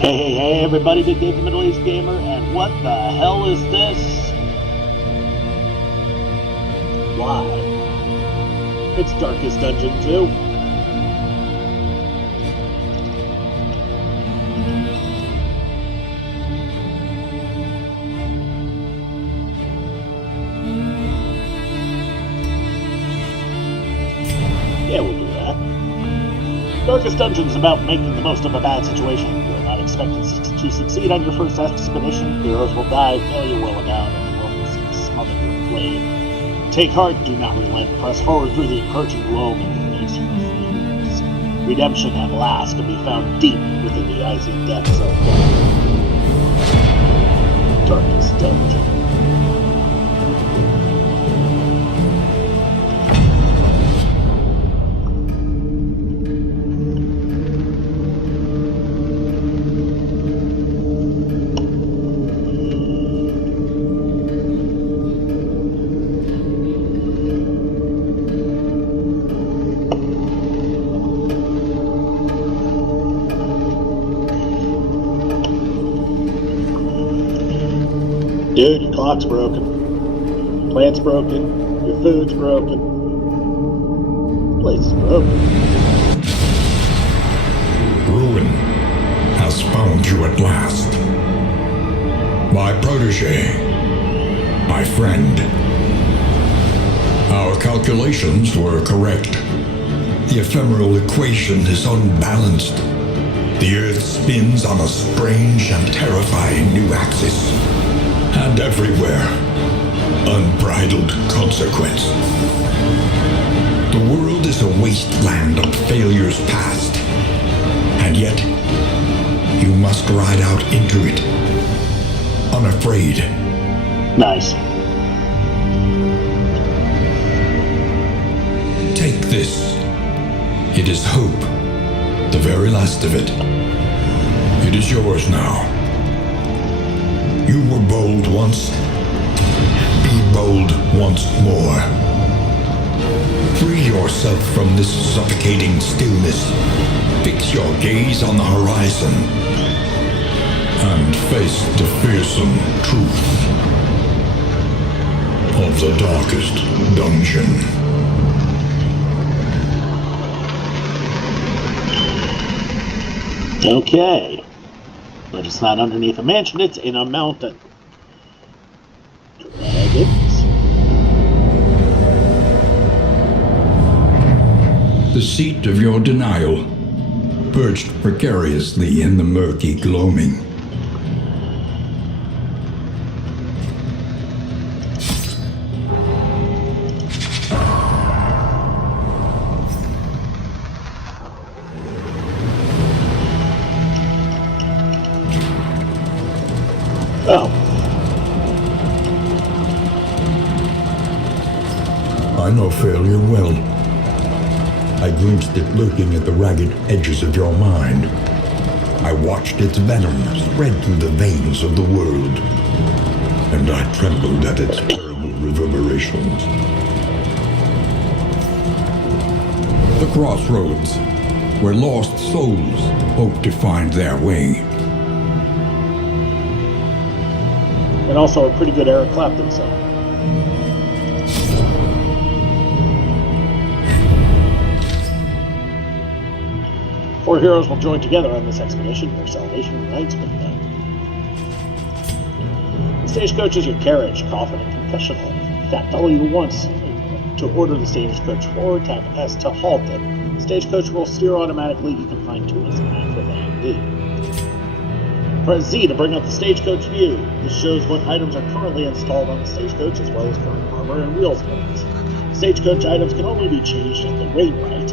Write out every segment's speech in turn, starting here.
Hey, everybody, Big Dave the Middle East Gamer, and what the hell is this? Why? It's Darkest Dungeon 2. Yeah, we'll do that. Darkest Dungeon is about making the most of a bad situation. You are not expected to succeed on your first expedition. Heroes will die, failure will abound, and the world will seem smothered in flame. Take heart, do not relent. Press forward through the encroaching gloom and face your fears. Redemption at last can be found deep within the icy depths of death. Darkest Dungeon. Dude, your clock's broken. Your plant's broken. Your food's broken. The place is broken. Ruin has found you at last. My protege. My friend. Our calculations were correct. The ephemeral equation is unbalanced. The Earth spins on a strange and terrifying new axis. And everywhere, unbridled consequence. The world is a wasteland of failures past, and yet you must ride out into it, unafraid. Nice. Take this. It is hope, the very last of it. It is yours now. You were bold once. Be bold once more. Free yourself from this suffocating stillness. Fix your gaze on the horizon. And face the fearsome truth of the darkest dungeon. Okay. But it's not underneath a mansion, it's in a mountain. Dragons. The seat of your denial, perched precariously in the murky gloaming. Oh. I know failure well. I glimpsed it lurking at the ragged edges of your mind. I watched its venom spread through the veins of the world, and I trembled at its terrible reverberations. The crossroads, where lost souls hope to find their way. And also a pretty good Eric Clapton song. Four heroes will join together on this expedition. Their salvation unites with them. The stagecoach is your carriage, coffin, and confessional. Tap W once to order the stagecoach forward. Tap S to halt it. The stagecoach will steer automatically. You can find tools with A and D. Press Z to bring up the stagecoach view. This shows what items are currently installed on the stagecoach, as well as current armor and wheels buttons. Stagecoach items can only be changed at the wainwright,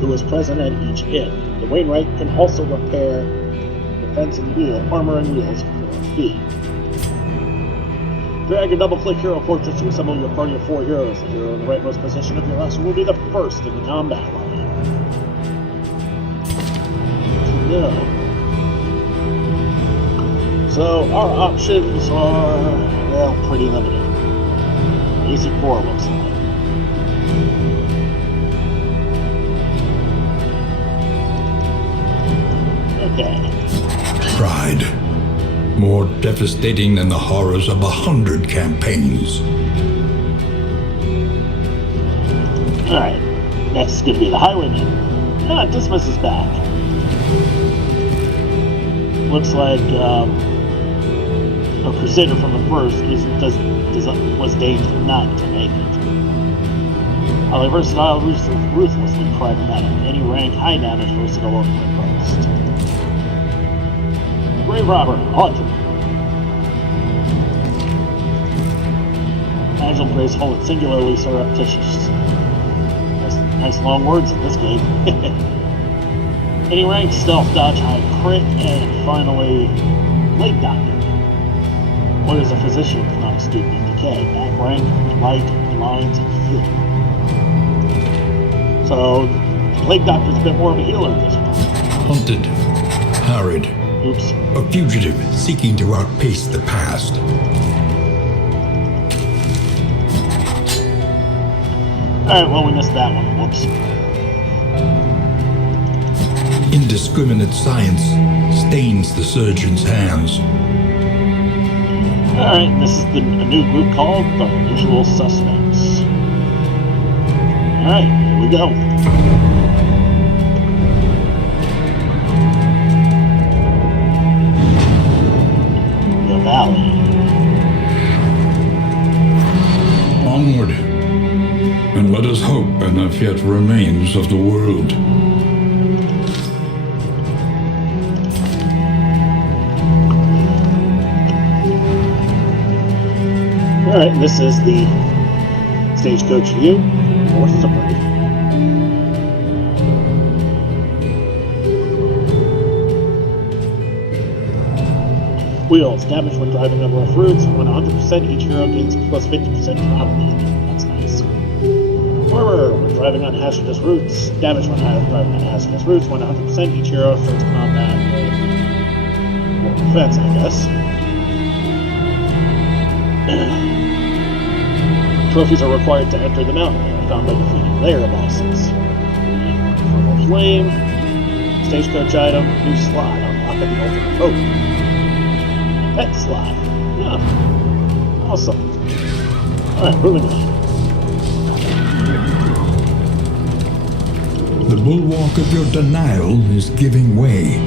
who is present at each inn. The wainwright can also repair the fence and wheel, armor and wheels for a fee. Drag and double-click Hero Portraits to assemble your party of 4 heroes. The hero in the rightmost position of your roster will be the first in the combat line. No. So our options are, well, pretty limited. Basic 4 looks like. Try devastating than the horrors of 100 campaigns. Alright, next is going to be the Highwayman. Ah, Dismas is back. Looks like a Crusader from the first was deigned not to make it. Highly versatile, ruthlessly pragmatic. Any rank high down is versatile over post. Grave Robber, Haunted. Agile, graceful, and singularly surreptitious. Nice long words in this game. Any rank, stealth, dodge, high, crit, and finally, Late Doctor. What is a physician if not a student of decay? Back rank, light, lines, and healing. So, Plague Doctor's a bit more of a healer at this point. Hunted, harried, Oops. a fugitive seeking to outpace the past. Alright, well, we missed that one. Whoops. Indiscriminate science stains the surgeon's hands. Alright, this is a new group called The Usual Suspects. Alright, here we go. The Valley. Onward, and let us hope enough yet remains of the world. Alright, this is the Stagecoach View. Horses are brave. Wheels. Damage when driving over rough routes. When 100%, each hero gains plus 50% travel damage. That's nice. Armor. When driving on hazardous routes. Damage when driving on hazardous routes. When 100%, each hero starts combat with more defense, I guess. Trophies are required to enter the mountain area, found by defeating layer bosses. For more flame, stagecoach item, new slot, unlock at the ultimate boat. Pet slot. Yeah. Awesome. Alright, moving on. The bulwark of your denial is giving way.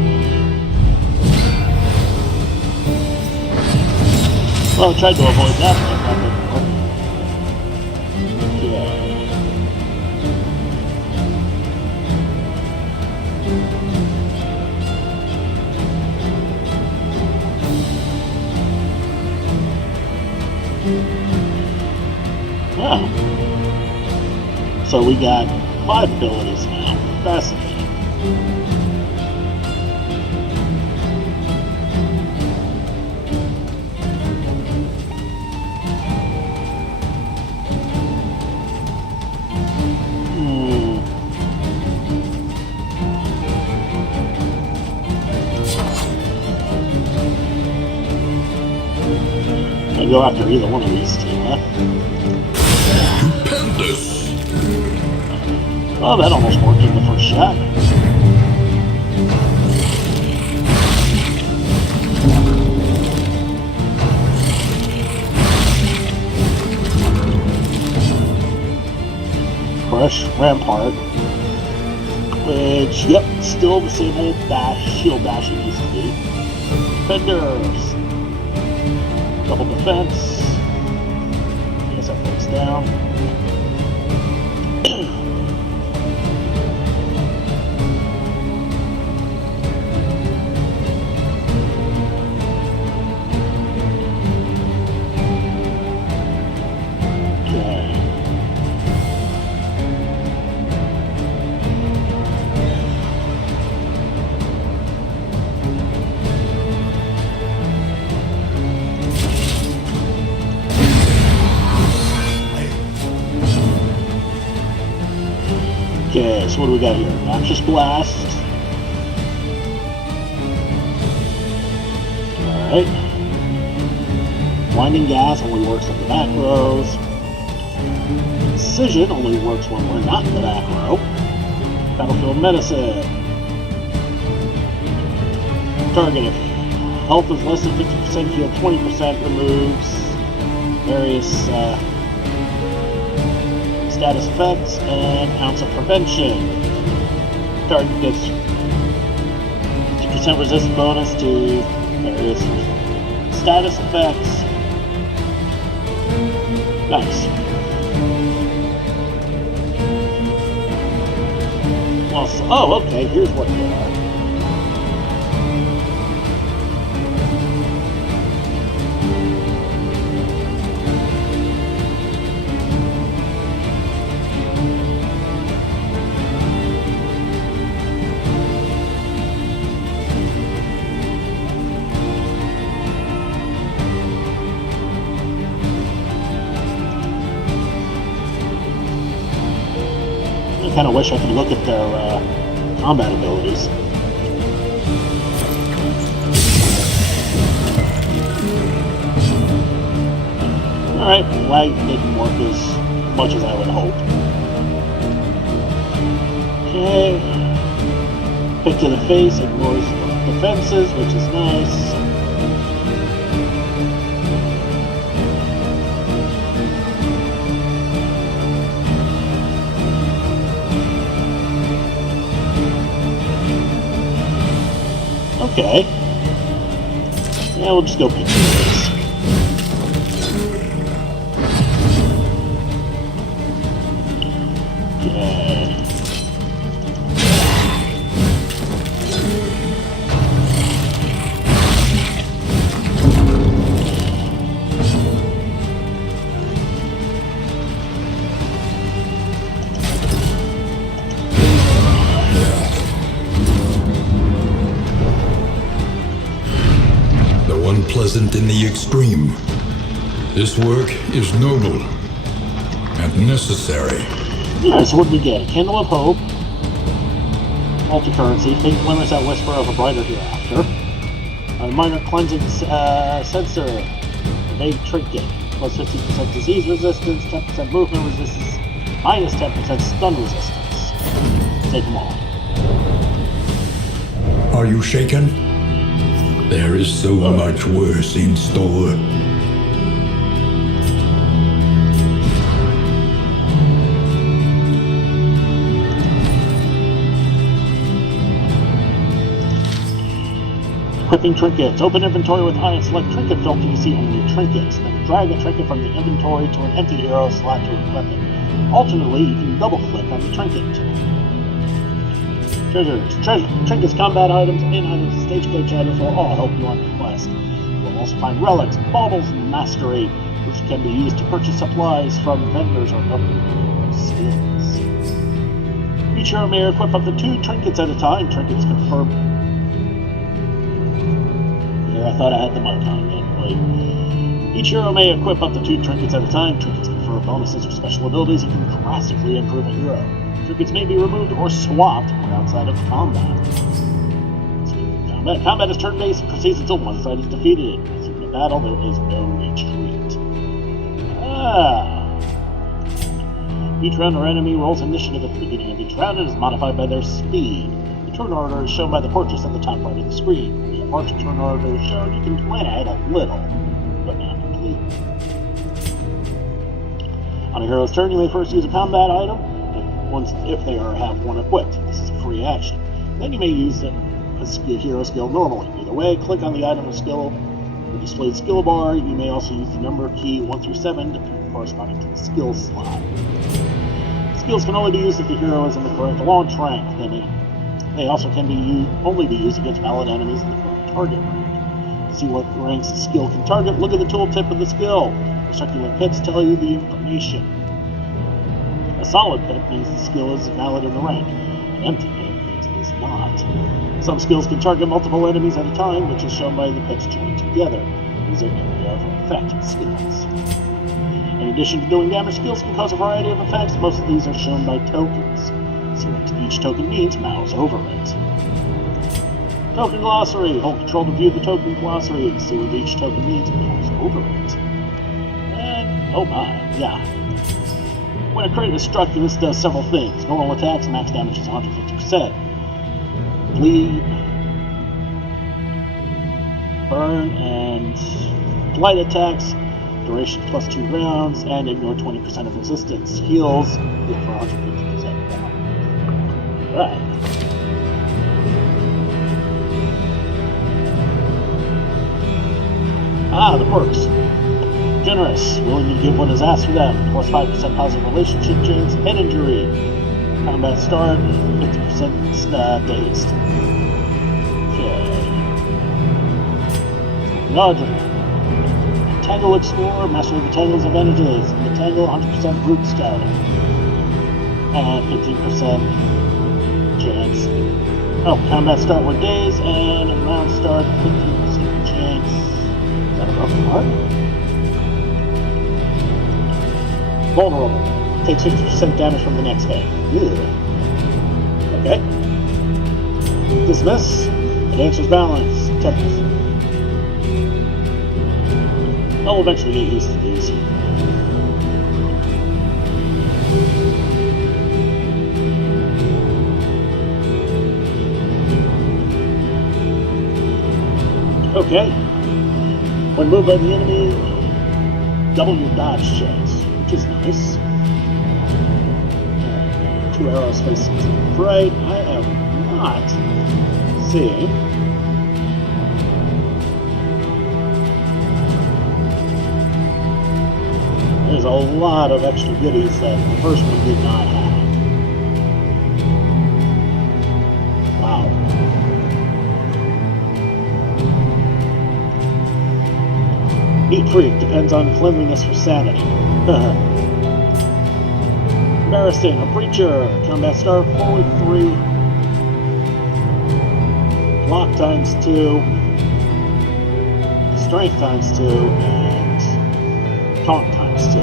Well, I tried to avoid that, but that didn't work. Wow. So we got 5 abilities now. Fascinating. I go after either one of these two, huh? Stupendous! Oh, that almost worked in the first shot. Crush Rampart. Which, yep, still the same old shield bash it used to be. Fenders. Double defense. I guess that breaks down. Okay, so what do we got here? Noxious Blast. Alright. Blinding Gas only works in the back rows. Incision only works when we're not in the back row. Battlefield Medicine. Targeting. Health is less than 50%, heal 20%, removes various status effects, and ounce of prevention. Target gets 50% resist bonus to various status effects. Nice. Well, oh, okay, here's what they are. I kind of wish I could look at their combat abilities. Alright, lag didn't work as much as I would hope. Okay. Pick to the face, ignores defenses, which is nice. Okay. Yeah, we'll just go pick this. Okay. Unpleasant in the extreme. This work is noble and necessary. Alright, so what did we get? Candle of Hope, multi-currency, faint glimmers that whisper of a brighter hereafter, a minor cleansing sensor, vague trinket, plus 15% disease resistance, 10% movement resistance, minus 10% stun resistance. Take them all. Are you shaken? There is so much worse in store. Equipping trinkets. Open inventory with eye and select trinket filter to see only trinkets. Then drag a trinket from the inventory to an empty hero slot to equip it. Alternately, you can double-click on the trinket. Treasures. Trinkets, combat items, and items and stagecoach items will all help you on your quest. You will also find relics, baubles, and masquerade, which can be used to purchase supplies from vendors or upgrade skills. Each hero may equip up to 2 trinkets at a time. Trinkets confirm. Here, I thought I had the mic on again. Wait. Each hero may equip up to 2 trinkets at a time. Trinkets confer bonuses or special abilities and can drastically improve a hero. Trinkets may be removed or swapped when outside of combat. Combat is turn-based and proceeds until one side is defeated. In the battle, there is no retreat. Each round or enemy rolls initiative at the beginning of each round and is modified by their speed. The turn order is shown by the portraits at the top right of the screen. When your partial turn order is shown, you can plan ahead a little, but not completely. On a hero's turn, you may first use a combat item, if they have one equipped. This is a free action. Then you may use a hero skill normally. Either way, click on the item or skill the displayed skill bar. You may also use the number key 1 through 7 corresponding to the skill slot. Skills can only be used if the hero is in the correct launch rank. They also can only be used against valid enemies in the correct target rank. To see what ranks a skill can target, look at the tooltip of the skill. The circular pits tell you the information. A solid pit means the skill is valid in the rank. An empty pit means it is not. Some skills can target multiple enemies at a time, which is shown by the pits joined together. These are area of effect skills. In addition to doing damage, skills can cause a variety of effects. Most of these are shown by tokens. See what each token means, mouse over it. Token glossary. Hold control to view the token glossary. See what each token means, mouse over it. And, oh my, yeah. When a crit is struck, this does several things. Normal attacks, max damage is 150%. Bleed. burn and light attacks, duration plus 2 rounds, and ignore 20% of resistance. Heals for 150% down. Alright. The perks. Generous, willing to give what is asked for them, plus 5% positive relationship chance, head injury. Combat start, 50% dazed. Okay. Roger. Tangle Explorer, master the Tangle's advantages. The Tangle, 100% brute scouting. And 15% chance. Combat start with days, and round start, 15% chance. Is that a broken heart? Vulnerable. Takes 50% damage from the next hit. Ew. Okay. Dismiss. Advances balance. Tetanus. I'll eventually get used to these. Okay. When moved by the enemy, double your dodge chance, which is nice. 2 arrows facing to the right. I am not seeing. There's a lot of extra goodies that the first one did not have. Wow. Meat Freak depends on cleanliness for sanity. Embarrassing, a Preacher. Combat star, forward 3. Block times 2. Strength times 2. And taunt times 2.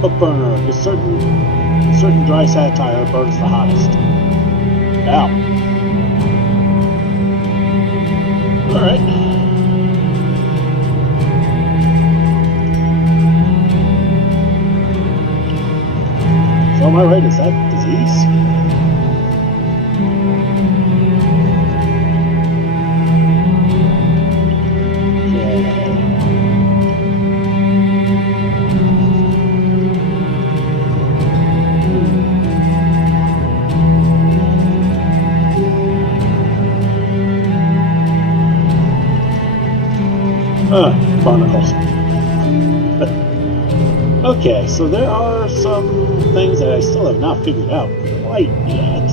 Hook Burner is certain dry satire burns the hottest. Wow. Alright. So am I right? Is that disease? Barnacles. Okay, so there are some things that I still have not figured out quite yet.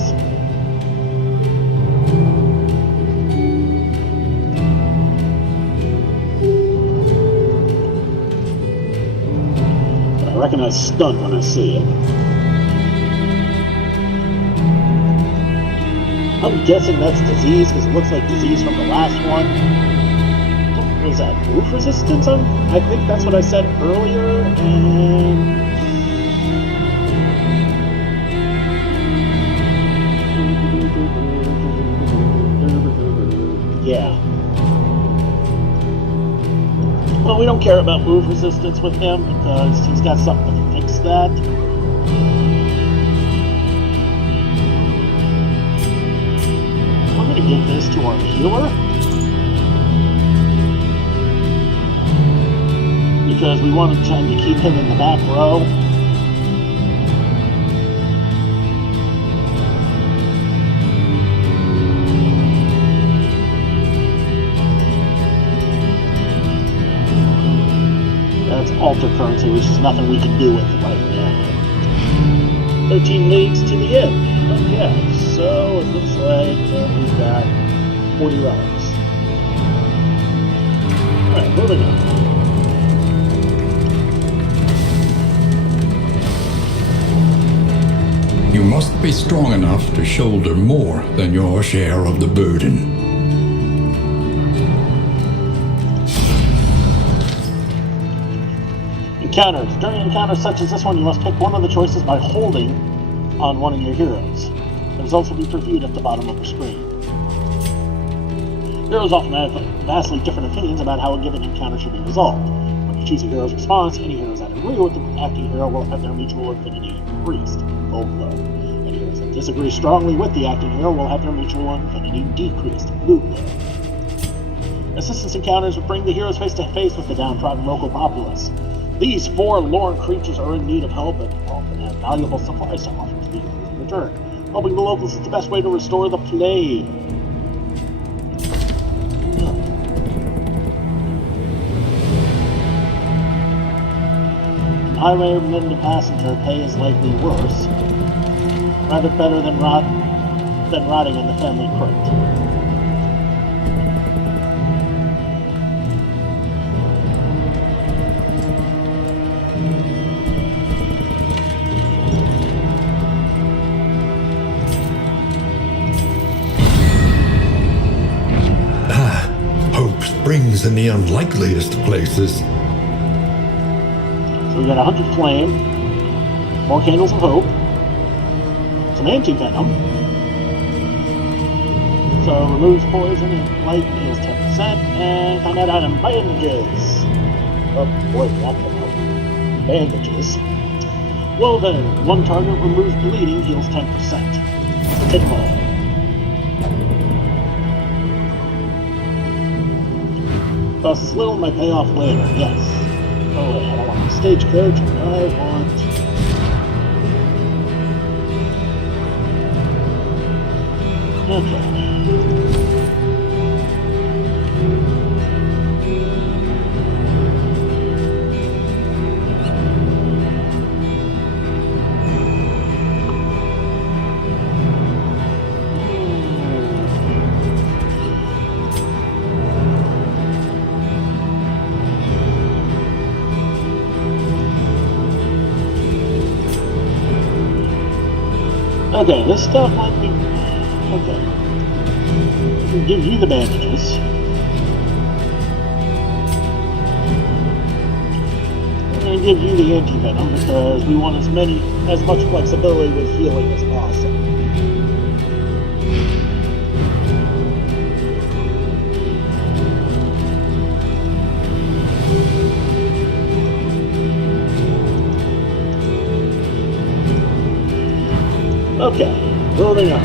But I recognize stun when I see it. I'm guessing that's disease because it looks like disease from the last one. Was that move resistance on? I think that's what I said earlier, and yeah. Well, we don't care about move resistance with him because he's got something to fix that. We're gonna give this to our healer. Because we wanted time to keep him in the back row. That's alter currency, which is nothing we can do with it right now. 13 leagues to the end. Okay, so it looks like we've got 40 relics. Alright, moving on. You must be strong enough to shoulder more than your share of the burden. Encounters. During encounters such as this one, you must pick one of the choices by holding on one of your heroes. The results will be previewed at the bottom of the screen. Heroes often have vastly different opinions about how a given encounter should be resolved. When you choose a hero's response, any heroes that agree with the acting hero will have their mutual affinity increased. Gold glow. Any heroes that disagree strongly with the acting hero will have their mutual affinity decreased. Blue glow. Assistance encounters would bring the heroes face to face with the downtrodden local populace. These forlorn creatures are in need of help and often have valuable supplies to offer to the heroes in return. Helping the locals is the best way to restore the play. Highwayman to passenger pay is likely worse. Rather better than rotting in the family crate. Hope springs in the unlikeliest places. So we got 100 flame, more candles of hope, some anti-venom. So removes poison and light, heals 10%, and combat item bandages. Oh boy, that could help. Bandages. Well then, one target removes bleeding, heals 10%. Take them all. Costs little, might pay off later, yes. Oh wait, I don't want a stagecoach, I want... Okay. Okay, this stuff might be... Okay. We'll give you the bandages. We're going to give you the anti-venom because we want as much flexibility with healing as possible. Okay, moving on.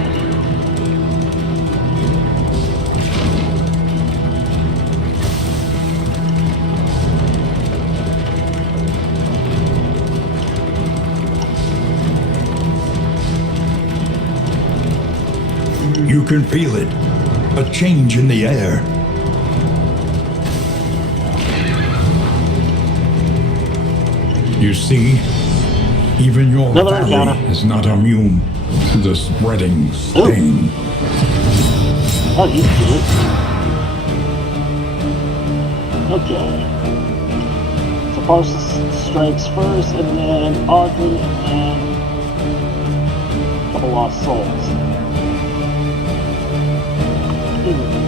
You can feel it. A change in the air. You see, even your Another valley encounter. is not immune to the spreading stain. Oh, you do it. Okay. So Parsis strikes first, and then Audrey, and then a couple lost souls.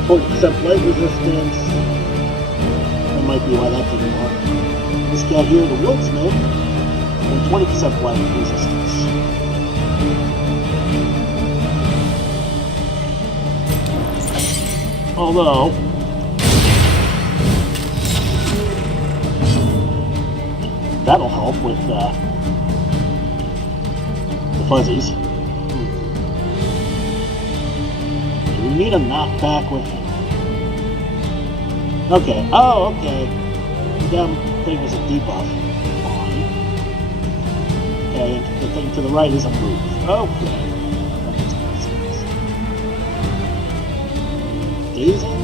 40% light resistance. That might be why that didn't work. This guy here, the Woodsman, and 20% light resistance. Although, that'll help with the fuzzies. Do we need a knockback with... Okay, oh, okay. The damn thing is a debuff. Fine. Okay, and the thing to the right is a move. Okay. That makes more sense. Dazing?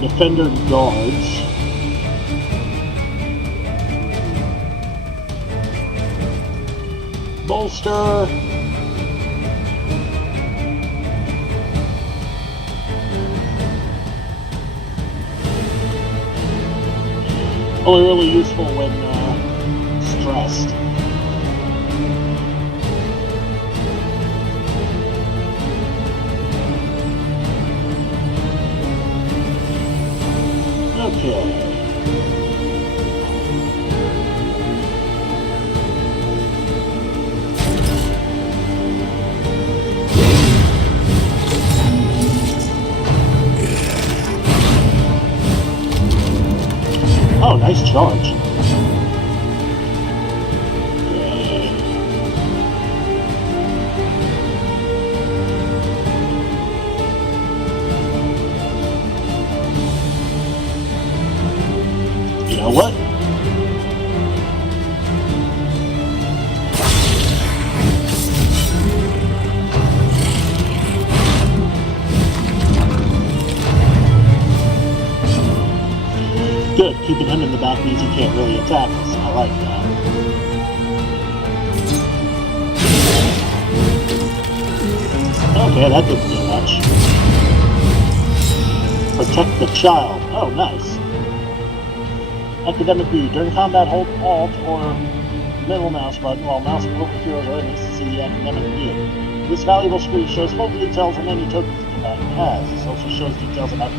Defender guards. Bolster. Only really useful when stressed. Okay. Oh, nice charge. Yeah. You know what? Good, keeping him in the back means he can't really attack us. I like that. Okay, that didn't do much. Protect the child. Oh, nice. Academic view. During combat, hold Alt or middle mouse button while mousing over heroes or enemies to see the academic view. This valuable screen shows full details on any tokens the combatant has. This also shows details about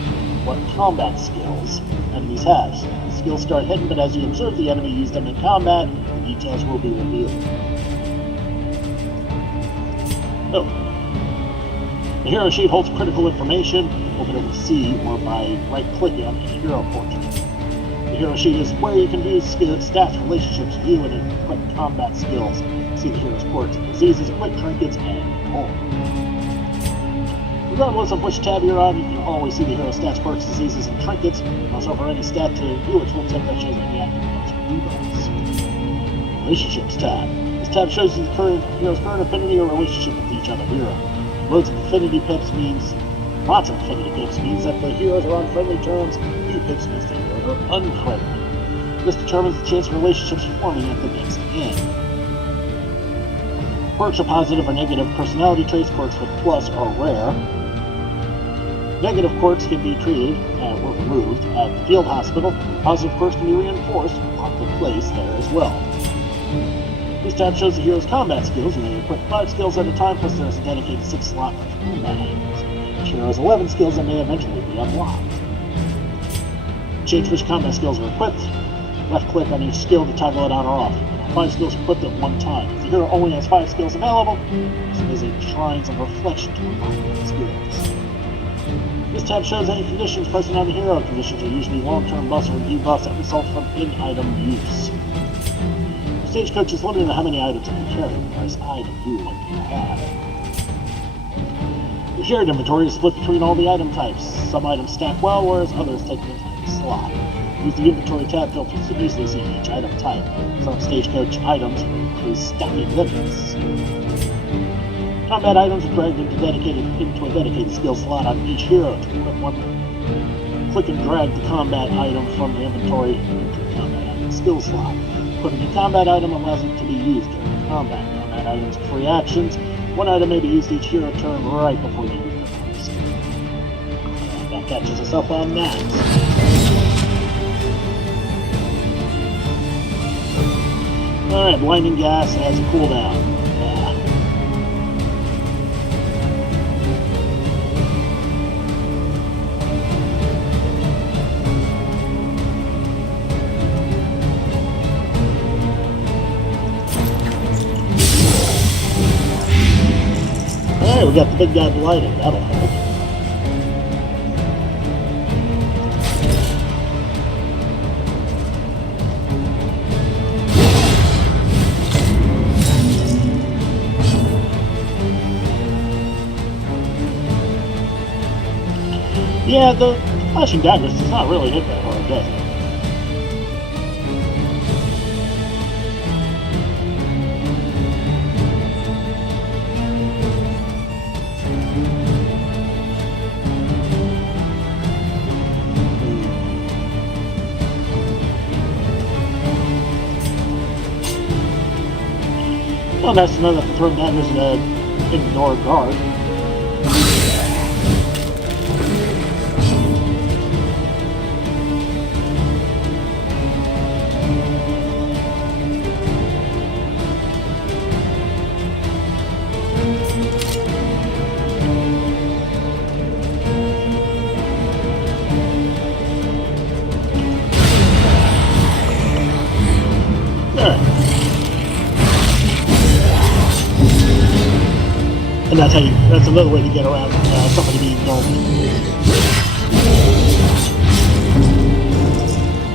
what combat skills enemies have. The skills start hidden, but as you observe the enemy use them in combat, the details will be revealed. Oh. The hero sheet holds critical information. Open it with C or by right-clicking on the hero portrait. The hero sheet is where you can view stats, relationships, view, and equip combat skills. See the hero's quirks, diseases, quick trinkets, and more. Regardless of which tab you're on, you can always see the hero's stats, quirks, diseases, and trinkets. Mouse over any stat to view its tooltip that shows any active rebuffs. Relationships tab. This tab shows you the hero's current affinity or relationship with each other hero. Lots of affinity pips means that the heroes are on friendly terms. Few pips means the heroes are unfriendly. This determines the chance of relationships forming at the next end. Quirks are positive or negative personality traits. Quirks with plus are rare. Negative quirks can be treated or removed at the field hospital. Positive quirks can be reinforced on the place there as well. This tab shows the hero's combat skills. You may equip 5 skills at a time, plus there is a dedicated 6 slot for combat items. Each hero has 11 skills that may eventually be unlocked. Change which combat skills are equipped. Left click on each skill to toggle it on or off. 5 skills equipped at one time. If the hero only has 5 skills available, visit Shrines of Reflection to unlock those skills. This tab shows any conditions present on the hero. Conditions are usually long-term buffs or debuffs that result from in-item use. Stagecoach is limited to how many items you can carry. Price item view what you have. The shared inventory is split between all the item types. Some items stack well, whereas others take an entire slot. Use the inventory tab filter to easily see each item type. Some Stagecoach items increase stacking limits. Combat items are dragged into a dedicated skill slot on each hero. To equip one, click and drag the combat item from the inventory into the combat item skill slot. Equipping a combat item allows it to be used during combat. Combat items are free actions. One item may be used each hero turn right before you use the skill. That catches us up on that. Alright, blinding gas has a cooldown. Alright, we got the big guy blinded. That'll help. Yeah, the flashing daggers does not really hit that hard, does it? Well, that's to know that the thrown daggers ignore guard. And that's another way to get around somebody being normal.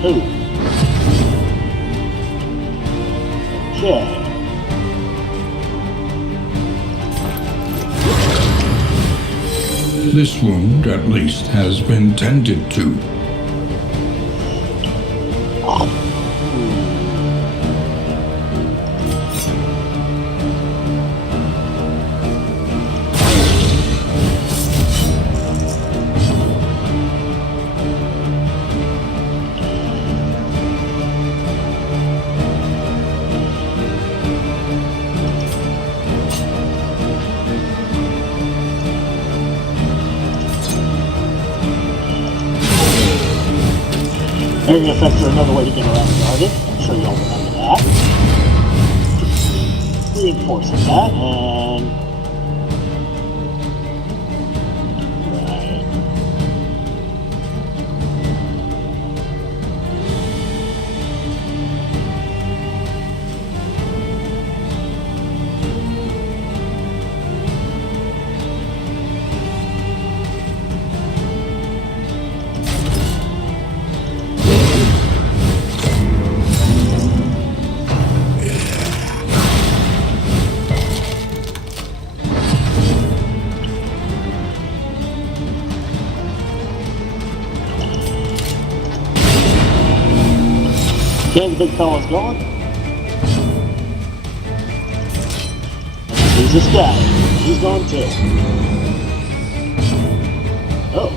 Ooh. Okay. This wound, at least, has been tended to. Area effects are another way to get around the target. I'm sure you all remember that. Reinforcing that, and... Right. Okay, the big fella's going. He's this guy. He's going too. Oh.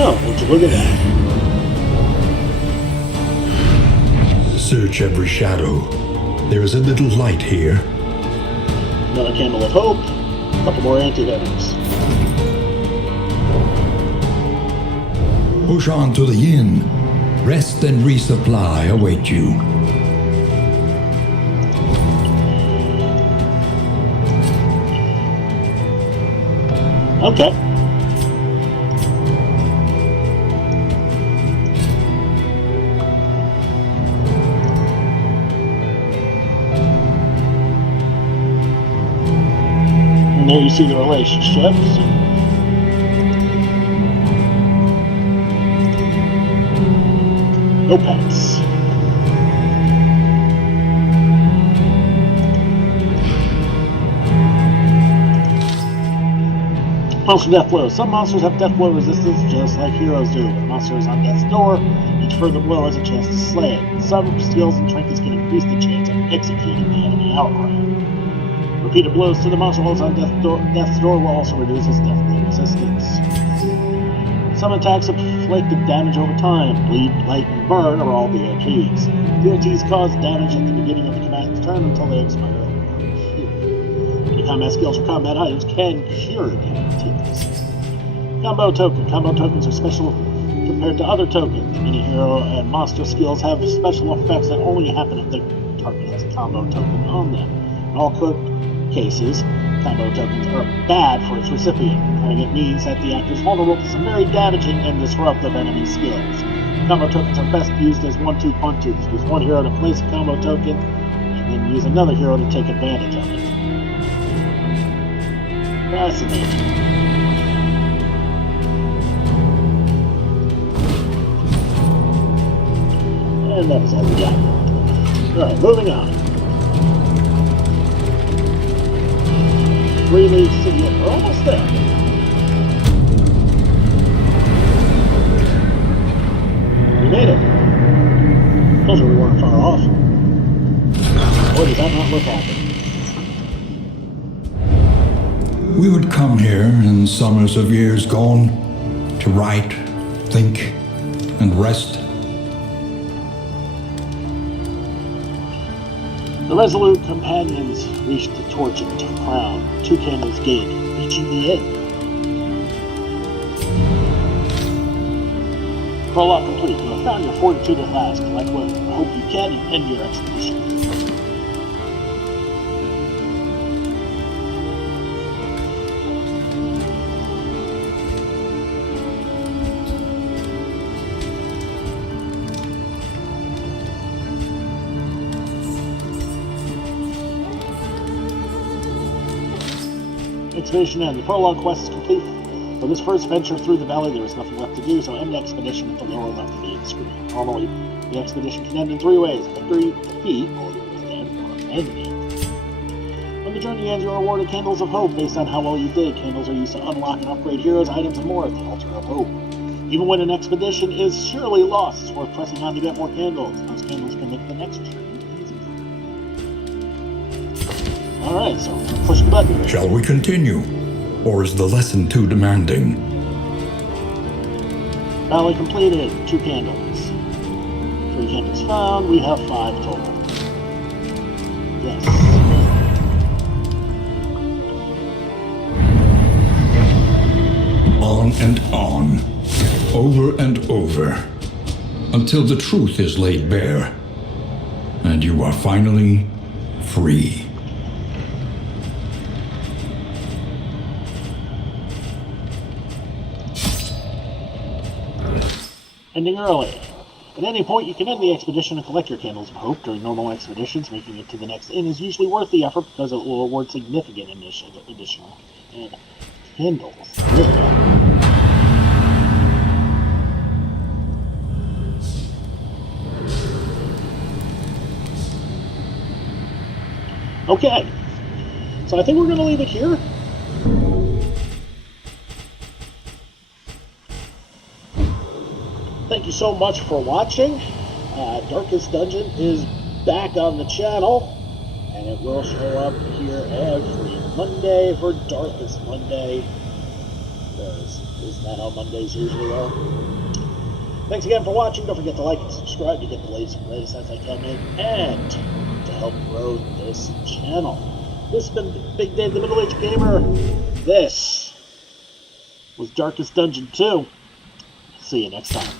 Oh, would you look at that? Search every shadow. There is a little light here. Another candle of hope. A couple more antidotes. Push on to the inn. Rest and resupply await you. Okay. And there you see the relationships. No pets. Monster death blows. Some monsters have death blow resistance just like heroes do. When a monster is on death's door, each further blow has a chance to slay it. Some skills and trinkets can increase the chance of executing the enemy outright. Repeated blows to the monster while it's on death's door will also reduce its death blow resistance. Some attacks inflict damage over time. Bleed, Light, and Burn are all DOTs. DOTs cause damage at the beginning of the command's turn until they expire. Any combat skills or combat items can cure DOTs. Combo token. Combo tokens are special compared to other tokens. Many hero and monster skills have special effects that only happen if the target has a combo token on them. In all cases, combo tokens are bad for its recipient, and it means that the actor is vulnerable to some very damaging and disruptive enemy skills. Combo tokens are best used as 1-2 punches. Use one hero to place a combo token, and then use another hero to take advantage of it. Fascinating. And that is all we got. Alright, moving on. Three-leaf city. We're almost there. We made it. Told you we weren't far off. Boy, does that not look happy. We would come here in summers of years gone to write, think, and rest. The resolute companions reached the torch and crown, Two Candles Gate, reaching the inn. Prologue complete. You have found your fortitude at last. Collect what hope you can and end your expedition. Expedition end. The prologue quest is complete. For this first venture through the valley, there is nothing left to do, so end the expedition at the lower left of the screen. Normally, The expedition can end in 3 ways: victory, defeat, or abandonment. When the journey ends, you are awarded candles of hope based on how well you did. Candles are used to unlock and upgrade heroes, items, and more at the altar of hope. Even when an expedition is surely lost, it's worth pressing on to get more candles. Those candles can make the next journey easier. Alright, so push the button. Shall we continue? Or is the lesson too demanding? Valley completed. 2 candles. 3 candles found. We have 5 total. Yes. On and on. Over and over. Until the truth is laid bare. And you are finally free. Ending early. At any point, you can end the expedition and collect your candles of hope. During normal expeditions, making it to the next inn is usually worth the effort because it will award significant additional and candles. Yeah. Okay, so I think we're going to leave it here. Thank you so much for watching. Darkest Dungeon is back on the channel, and it will show up here every Monday for Darkest Monday, because isn't that how Mondays usually are? Thanks again for watching. Don't forget to like and subscribe to get the latest and greatest as I come in, and to help grow this channel. This has been Big Dave the Middle Aged Gamer. This was Darkest Dungeon 2. See you next time.